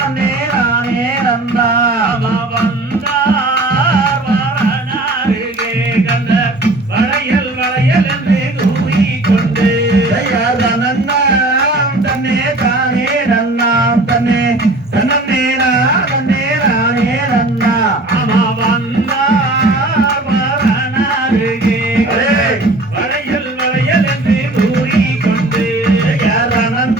நன்னே நானே நன்னா வந்தார் வாரணாருகே கந்த வளையல் வளையல் என்று கூறிக்கொண்டு நன்னாம் தன்னே தானே நன்னாம் தன்னே தன்னே நன்னே நானே நன்னா ஆமா வந்தார் வாரணாருகே வளையல் வளையல் என்று கூறிக்கொண்டு நன்னாம்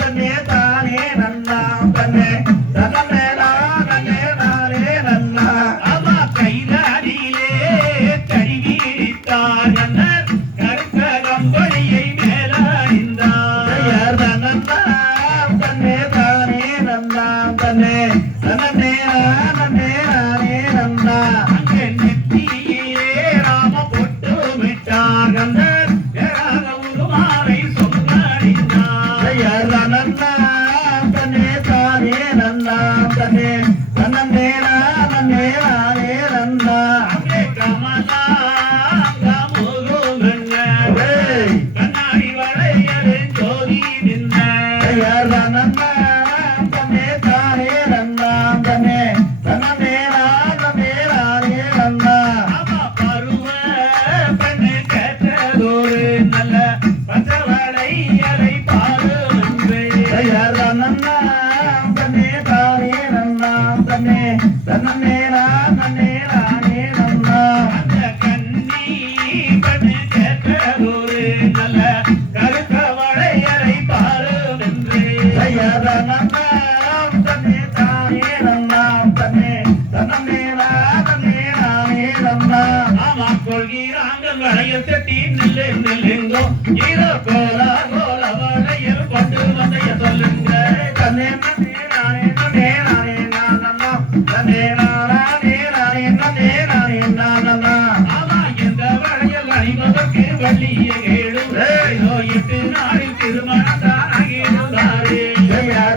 தன்னே தானே நன்னாம் தன்னே தன்னே நானே நானே நன்னா ஆமா கைதாரியிலே கழுவித்தார் நன்னர் கருத்த கம்பளியை மேலணிந்தார் நன்னாம் தன்னே தானே நன்னாம் தன்னே தன்னே நானே நானே நன்னா அங்கே நெத்தியிலே ராம பொட்டு விட்டார் கந்தர் உருமாறை சொன்னடிந்தார் நன்னாம் தன்னே தானே நன்னாம் தன்னே தன்னே நானே நானே நன்னா அங்கே கமலாம் கண்ணாடி வளையல் ஜோதி நின்ற நன்னாம் தன்னே தானே நன்னாம் தன்னே தன்னே நானே நானே நன்னா ஆமா பருவ பெண்ணு கேட்டதோரு நல்ல பச்சவளையலை பாரு என்று நன்னாம் தன்னே தானே நன்னாம் தன்னே தன்னே நானே நானே நன்னா அந்த கண்ணி பெண்ணு கேட்டதோரு நல்ல கருத்த வளையலை பாரு என்று நன்னாம் தன்னே தானே நன்னாம் தன்னே தன்னே நானே நன்னா ஆமா கொள்கிறாங்கள் வளையல் தட்டி நில்லு நில்லுங்கோ இதோ கோலா கோல வளையல் கொண்டு வந்தைய சொல்லுங்க தன்னே நானே நானே நானே நன்னா தன்னே நானே நானே நானே நானே நன்னா ஆமா இந்த வளையல் அணிவதற்கு வள்ளிய கேடு இதோ 8 நாளில் திருமணம் தானாகிடுவாரே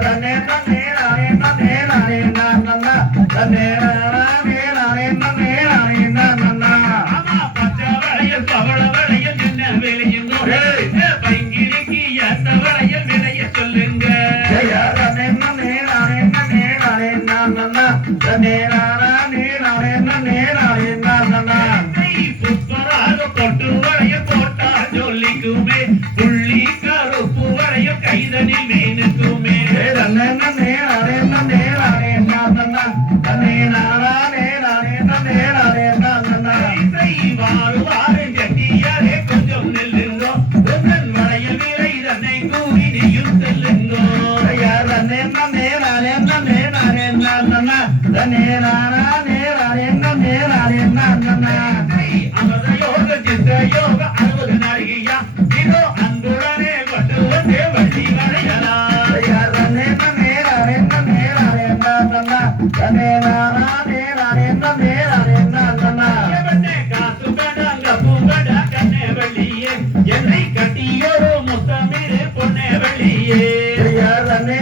தன்னே நானே நானே நானே நன்னா தன்னே நானே நானே நானே நன்னா ஆமா பச்சை வளையல் பவள வளையல் என்ன விலையுங்கோ பைங்கிரிக்கு எந்த வளையல் விலைய சொல்லுங்க தன்னே நானே நானே நன்னா தன்னே நானே நானே நன்னா புஷ்பராக பொட்டு வளையல் போட்டா சொல்லிக்குமே புள்ளி கருப்பு வளையல் கைதனில் மீனுக்குமே தன்னே நானே நன்னா தன்னே நானே நானே நன்னா வாரு கட்டியாரே கொஞ்சம் நெல்லுங்கோ உங்கள் வளையல் விலை தன்னை கூறி நீயும் செல்லுங்கோ தன்னே நானே நன்னா தன்னே நானே நானே நன்னா அமத யோக சித்த யோக 60 நாழிகையா இதோ அன்புடனே கொண்டு வந்தே வள்ளி வளையலா தன்னே நானே நன்னா தன்னே நானே நன்னா காசு கடாங்க பூங்கடா கண்ணே வள்ளியே என்னை கட்டியோரு முத்தமிழ் பொன்னே வள்ளியே தன்னே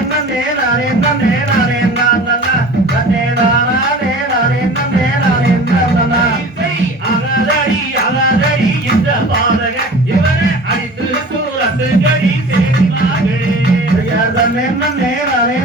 நானே நன்னா தன்னே நானே நன்னா அகதடி இந்த பாதக இவரை அடித்து சூரத்து கடி சேரி மகளே தன்னே நானே